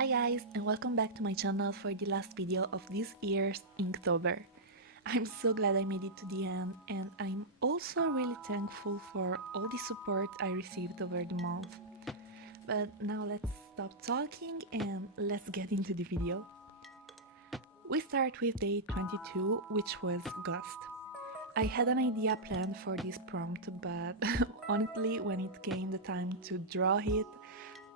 Hi guys, and welcome back to my channel for the last video of this year's Inktober. I'm so glad I made it to the end, and I'm also really thankful for all the support I received over the month. But now let's stop talking and let's get into the video. We start with day 22, which was Ghost. I had an idea planned for this prompt, but honestly, when it came the time to draw it,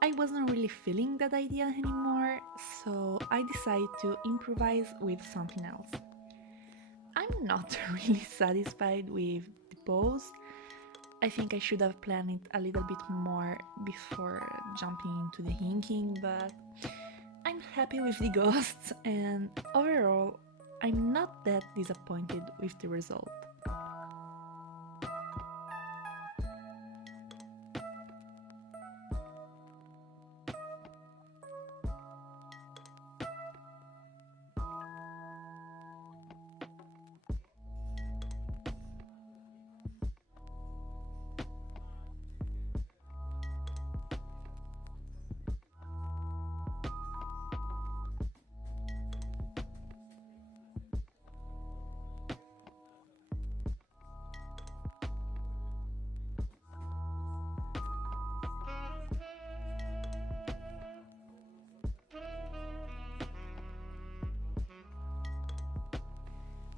I wasn't really feeling that idea anymore, so I decided to improvise with something else. I'm not really satisfied with the pose. I think I should have planned it a little bit more before jumping into the inking, but I'm happy with the ghosts, and overall, I'm not that disappointed with the result.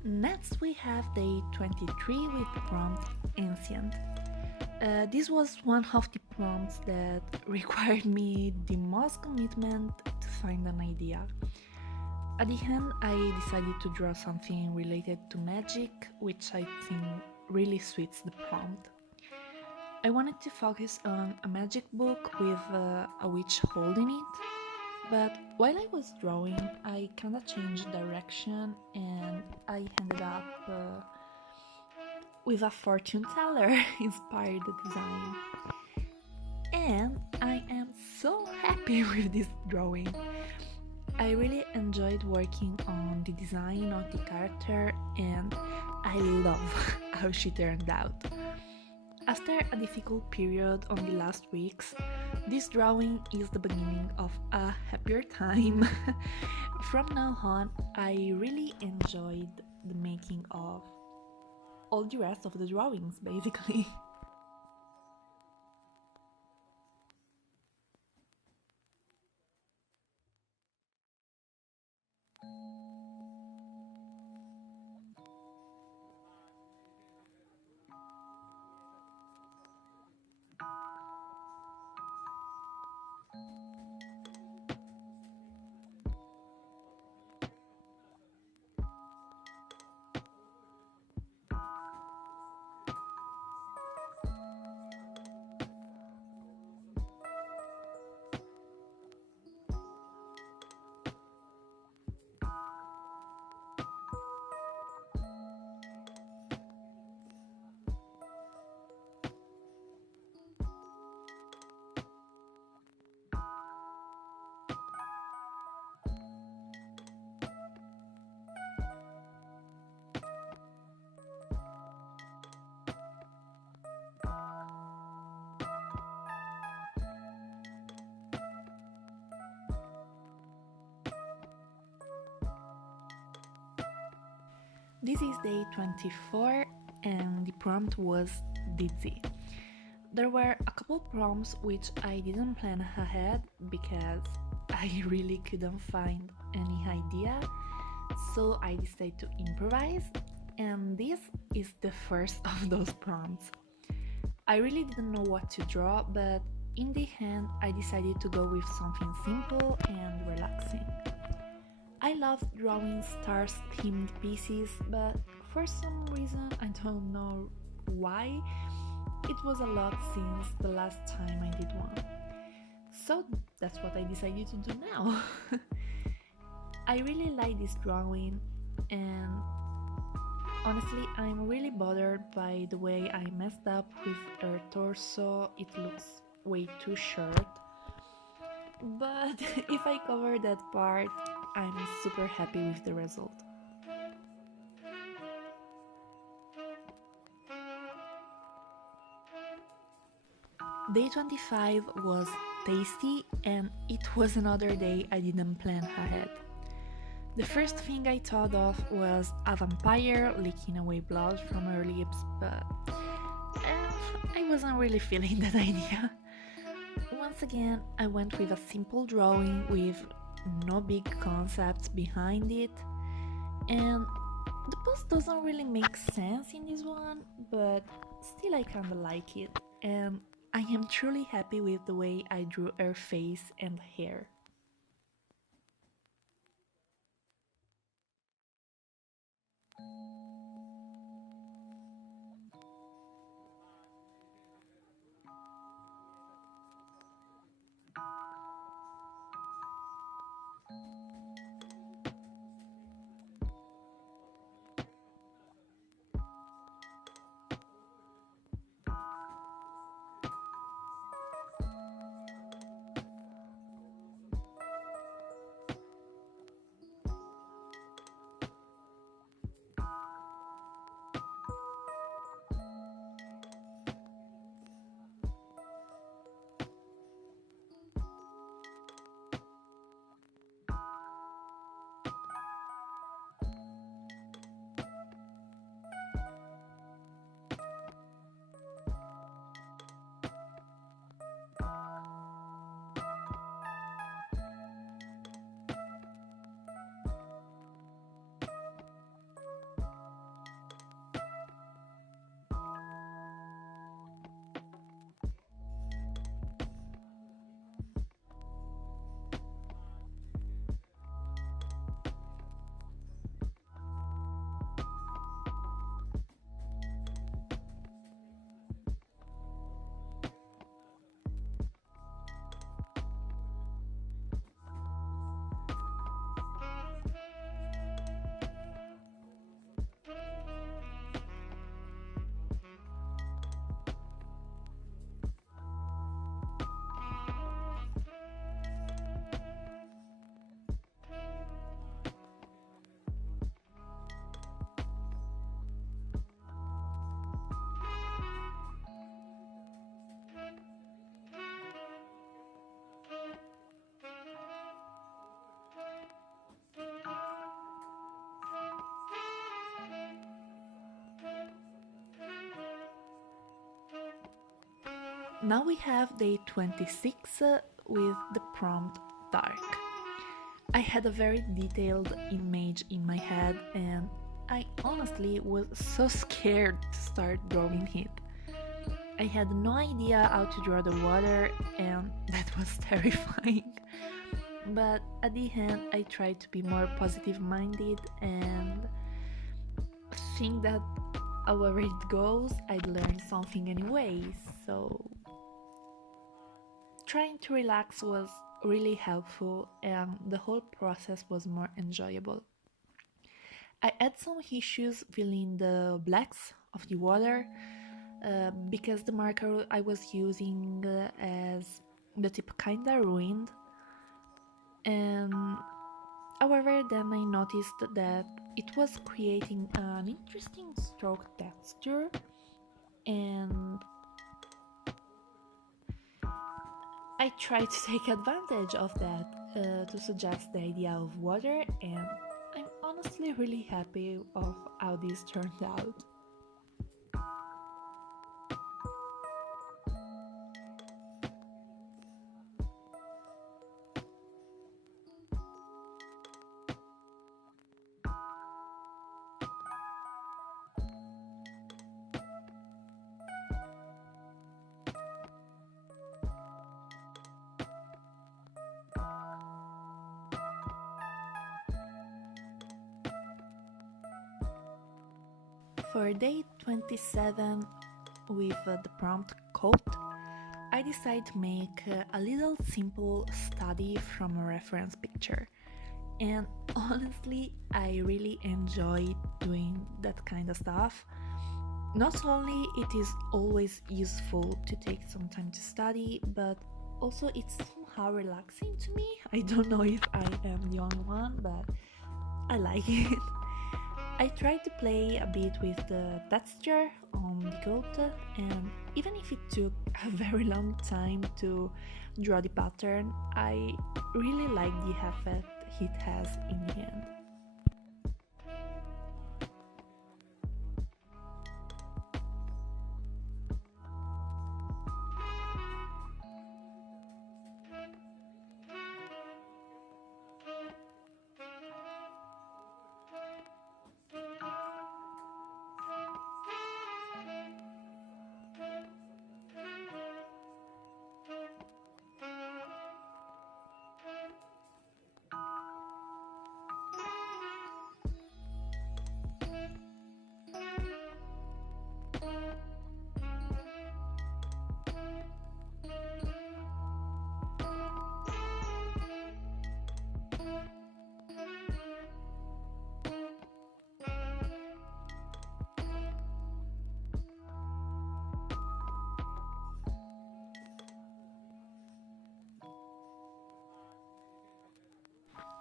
Next we have day 23 with the prompt Ancient. This was one of the prompts that required me the most commitment to find an idea. At the end, I decided to draw something related to magic, which I think really suits the prompt. I wanted to focus on a magic book with a witch holding it, but while I was drawing, I kinda changed direction and I ended up with a fortune teller inspired design. And I am so happy with this drawing. I really enjoyed working on the design of the character and I love how she turned out. After a difficult period on the last weeks, this drawing is the beginning of a happier time. From now on, I really enjoyed the making of all the rest of the drawings, basically. This is day 24 and the prompt was Dizzy. There were a couple prompts which I didn't plan ahead because I really couldn't find any idea, so I decided to improvise, and this is the first of those prompts. I really didn't know what to draw, but in the end I decided to go with something simple and relaxing. I love drawing stars themed pieces, but for some reason, I don't know why, it was a lot since the last time I did one. So that's what I decided to do now. I really like this drawing, and honestly, I'm really bothered by the way I messed up with her torso. It looks way too short. But if I cover that part, I'm super happy with the result. Day 25 was tasty, and it was another day I didn't plan ahead. The first thing I thought of was a vampire licking away blood from her lips, but I wasn't really feeling that idea. Once again, I went with a simple drawing with no big concepts behind it, and the post doesn't really make sense in this one, but still I kinda like it, and I am truly happy with the way I drew her face and hair. Now we have day 26 with the prompt dark. I had a very detailed image in my head and I honestly was so scared to start drawing it. I had no idea how to draw the water and that was terrifying. But at the end, I tried to be more positive minded and think that however it goes, I'd learn something anyway. So trying to relax was really helpful and the whole process was more enjoyable. I had some issues filling the blacks of the water because the marker I was using as the tip kinda ruined, and however then I noticed that it was creating an interesting stroke texture, and I tried to take advantage of that to suggest the idea of water, and I'm honestly really happy of how this turned out. For day 27 with the prompt quote, I decided to make a little simple study from a reference picture. And honestly, I really enjoy doing that kind of stuff. Not only it is always useful to take some time to study, but also it's somehow relaxing to me. I don't know if I am the only one, but I like it. I tried to play a bit with the texture on the coat, and even if it took a very long time to draw the pattern, I really like the effect it has in the end.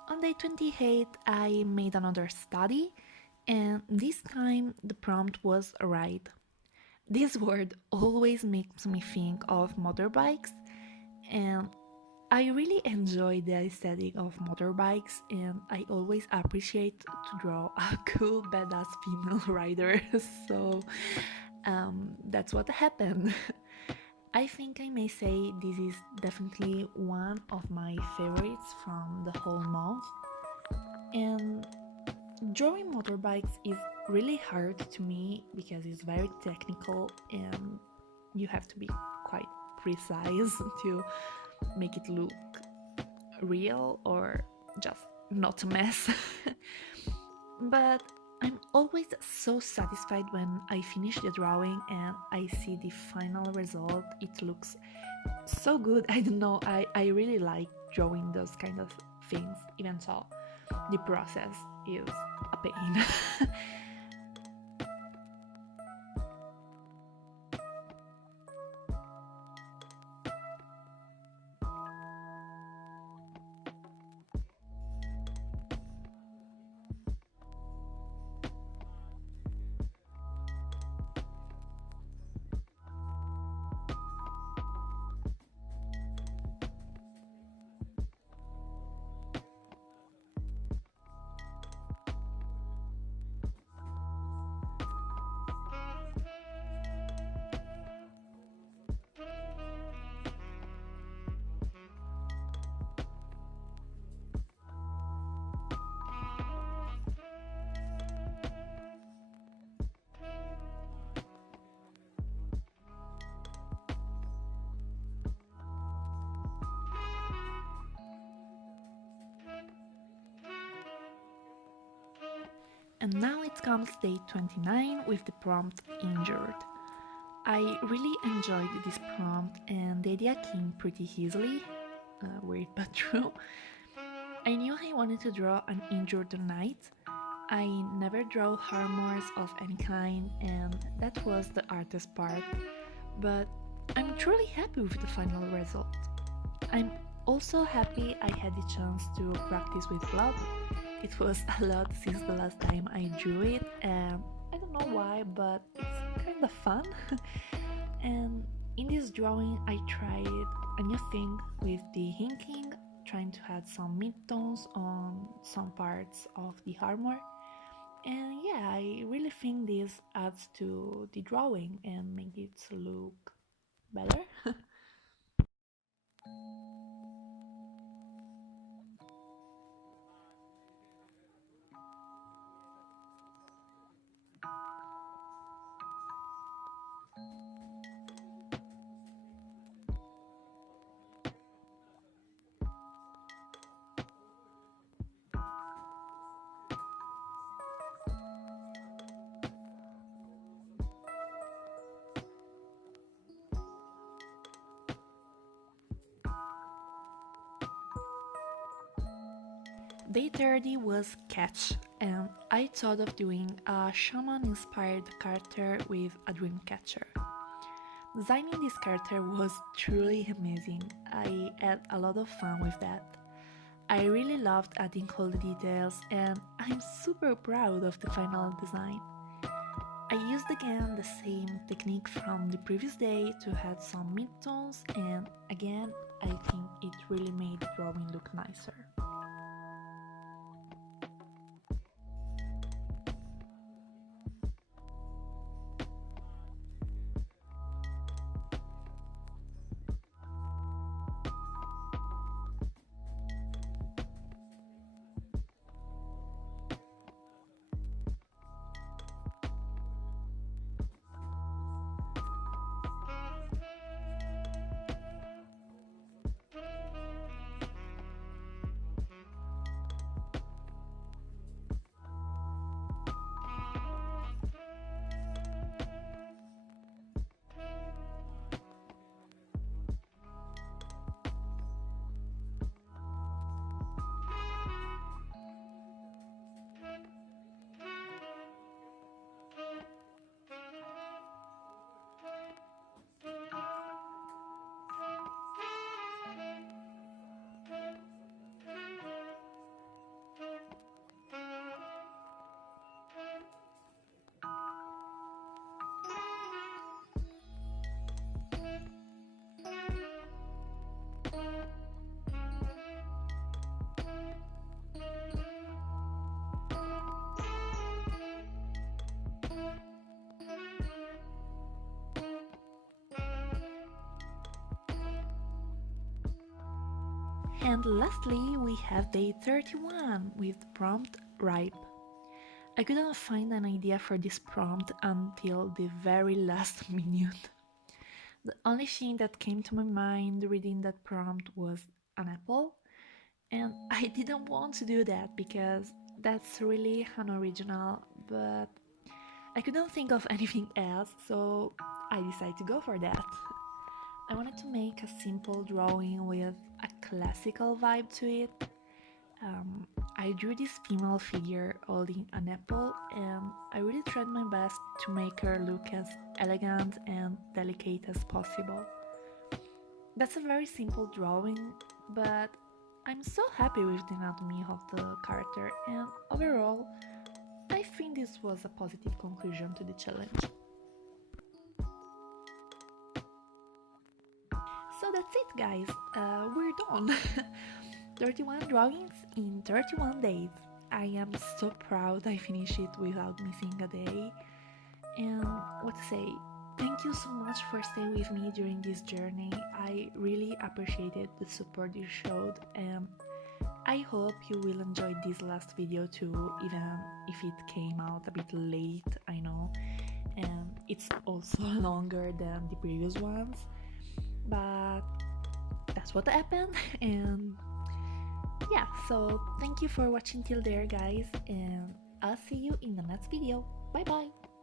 On day 28, I made another study, and this time the prompt was ride. This word always makes me think of motorbikes, and I really enjoy the aesthetic of motorbikes, and I always appreciate to draw a cool, badass female rider. So that's what happened. I think I may say this is definitely one of my favorites from the whole month. And drawing motorbikes is really hard to me because it's very technical and you have to be quite precise to make it look real or just not a mess. But I'm always so satisfied when I finish the drawing and I see the final result. It looks so good. I don't know, I really like drawing those kind of things, even so the process is a pain. And now it comes day 29 with the prompt injured. I really enjoyed this prompt and the idea came pretty easily, weird but true. I knew I wanted to draw an injured knight. I never draw armors of any kind and that was the hardest part, but I'm truly happy with the final result. I'm also happy I had the chance to practice with blood. It was a lot since the last time I drew it, and I don't know why, but it's kind of fun. And in this drawing, I tried a new thing with the inking, trying to add some midtones on some parts of the armor. And yeah, I really think this adds to the drawing and make it look better. Day 30 was Catch, and I thought of doing a shaman-inspired character with a dream catcher. Designing this character was truly amazing. I had a lot of fun with that. I really loved adding all the details and I'm super proud of the final design. I used again the same technique from the previous day to add some midtones, and again I think it really made the drawing look nicer. And lastly, we have day 31 with prompt ripe. I couldn't find an idea for this prompt until the very last minute. The only thing that came to my mind reading that prompt was an apple, and I didn't want to do that because that's really unoriginal, but I couldn't think of anything else, so I decided to go for that. I wanted to make a simple drawing with a classical vibe to it. I drew this female figure holding an apple, and I really tried my best to make her look as elegant and delicate as possible. That's a very simple drawing, but I'm so happy with the anatomy of the character, and overall, I think this was a positive conclusion to the challenge. So that's it, guys. We're done. 31 drawings in 31 days. I am so proud I finished it without missing a day. And what to say, thank you so much for staying with me during this journey. I really appreciated the support you showed, and I hope you will enjoy this last video too, even if it came out a bit late, I know, and it's also longer than the previous ones, but that's what happened. And yeah, so thank you for watching till there, guys, and I'll see you in the next video. Bye bye.